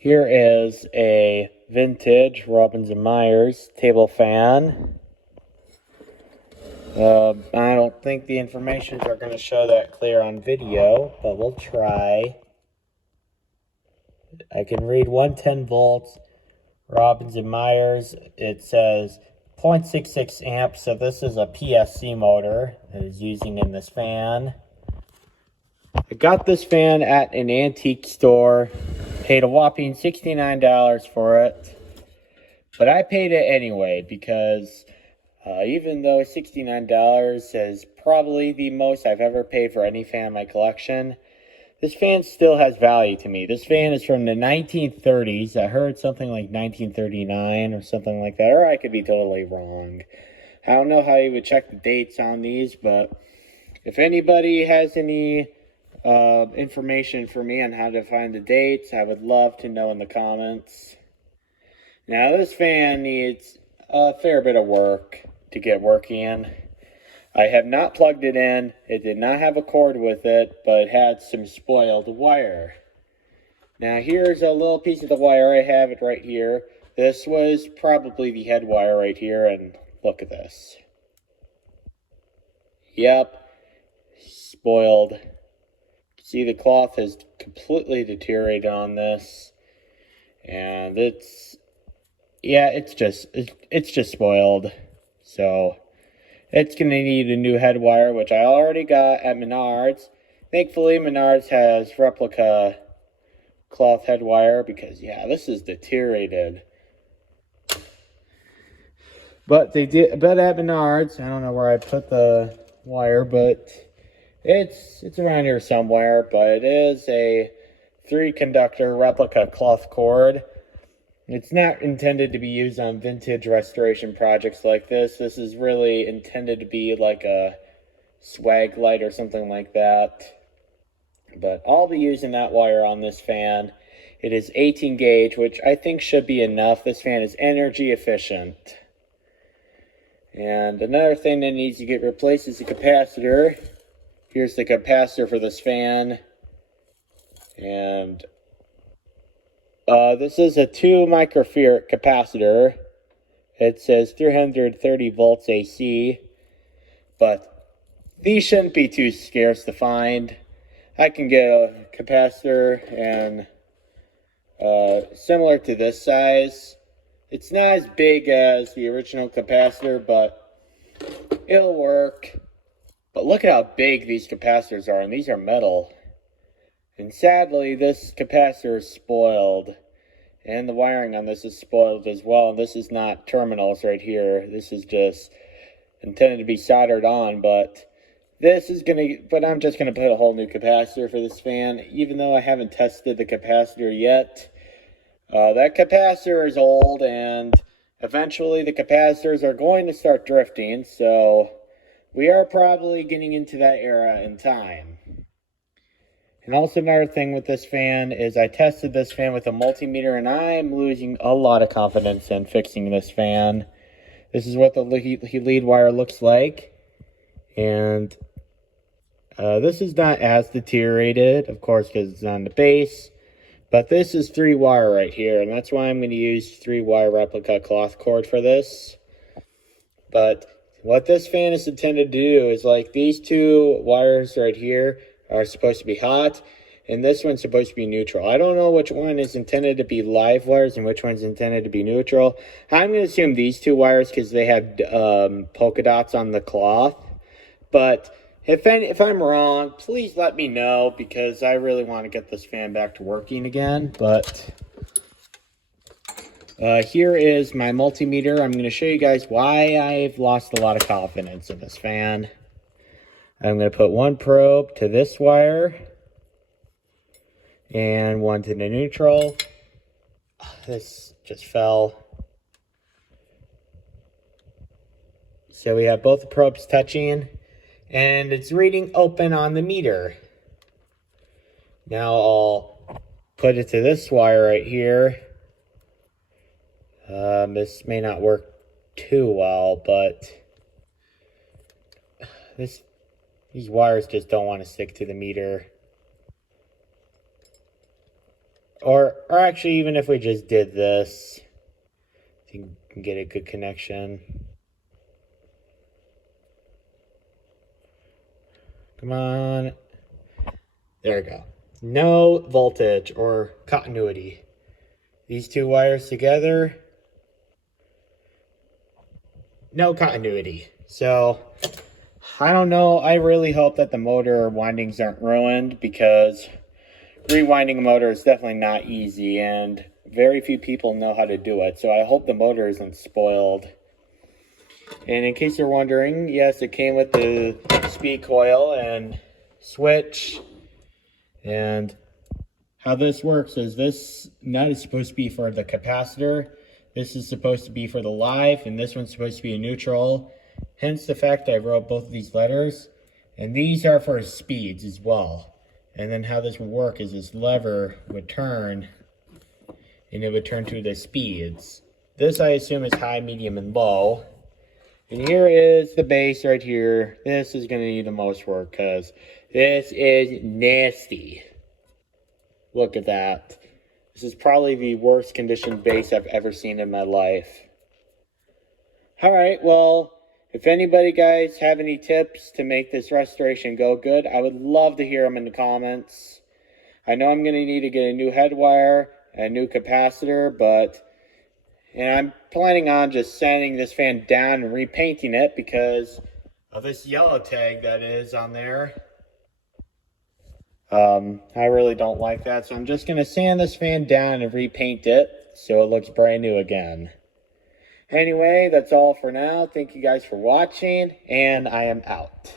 Here is a vintage Robbins and Myers table fan. I don't think the informations are going to show that clear on video, but we'll try. I can read 110 volts, Robbins and Myers. It says 0.66 amps, so this is a PSC motor that is using in this fan. I got this fan at an antique store, paid a whopping $69 for it, but I paid it anyway because even though $69 is probably the most I've ever paid for any fan in my collection, this fan still has value to me. This fan is from the 1930s. I heard something like 1939 or something like that, or I could be totally wrong. I don't know how you would check the dates on these, but if anybody has any information for me on how to find the dates, I would love to know in the comments. Now, this fan needs a fair bit of work to get working. I have not plugged it in. It did not have a cord with it, but it had some spoiled wire. Now, here's a little piece of the wire. I have it right here. This was probably the head wire right here, and look at this. Yep, spoiled. See, the cloth has completely deteriorated on this, and it's just spoiled. So it's gonna need a new head wire, which I already got at Menards. Thankfully, Menards has replica cloth head wire because this is deteriorated. But at Menards, I don't know where I put the wire, but it's around here somewhere, but it is a 3-conductor replica cloth cord. It's not intended to be used on vintage restoration projects like this. This is really intended to be like a swag light or something like that. But I'll be using that wire on this fan. It is 18 gauge, which I think should be enough. This fan is energy efficient. And another thing that needs to get replaced is the capacitor. Here's the capacitor for this fan. And this is a 2 microfarad capacitor. It says 330 volts AC. But these shouldn't be too scarce to find. I can get a capacitor and similar to this size. It's not as big as the original capacitor, but it'll work. But look at how big these capacitors are, and these are metal. And sadly, this capacitor is spoiled. And the wiring on this is spoiled as well. And this is not terminals right here. This is just intended to be soldered on, but I'm just gonna put a whole new capacitor for this fan, even though I haven't tested the capacitor yet. That capacitor is old, and eventually the capacitors are going to start drifting, so we are probably getting into that era in time. And also another thing with this fan is I tested this fan with a multimeter, and I'm losing a lot of confidence in fixing this fan. This is what the lead wire looks like. And this is not as deteriorated, of course, because it's on the base. But this is 3 wire right here, and that's why I'm going to use 3 wire replica cloth cord for this. But what this fan is intended to do is, like, these 2 wires right here are supposed to be hot, and this one's supposed to be neutral. I don't know which one is intended to be live wires and which one's intended to be neutral. I'm going to assume these 2 wires because they have polka dots on the cloth. But if I'm wrong, please let me know, because I really want to get this fan back to working again. But here is my multimeter. I'm going to show you guys why I've lost a lot of confidence in this fan. I'm going to put 1 probe to this wire and 1 to the neutral. This just fell. So we have both the probes touching, and it's reading open on the meter. Now I'll put it to this wire right here. This may not work too well, but these wires just don't want to stick to the meter. Or actually, even if we just did this, you can get a good connection. Come on. There we go. No voltage or continuity. These two wires together, no continuity. So, I don't know. I really hope that the motor windings aren't ruined, because rewinding a motor is definitely not easy, and very few people know how to do it. So I hope the motor isn't spoiled. And in case you're wondering, yes, it came with the speed coil and switch. And how this works is this nut is supposed to be for the capacitor. This is supposed to be for the live, and this one's supposed to be a neutral. Hence the fact I wrote both of these letters. And these are for speeds as well. And then how this would work is this lever would turn, and it would turn to the speeds. This I assume is high, medium, and low. And here is the bass right here. This is going to need the most work because this is nasty. Look at that. This is probably the worst conditioned bass I've ever seen in my life. Alright, well, if anybody guys have any tips to make this restoration go good, I would love to hear them in the comments. I know I'm going to need to get a new head wire, a new capacitor, and I'm planning on just sanding this fan down and repainting it because of this yellow tag that is on there. I really don't like that, so I'm just going to sand this fan down and repaint it so it looks brand new again. Anyway, that's all for now. Thank you guys for watching, and I am out.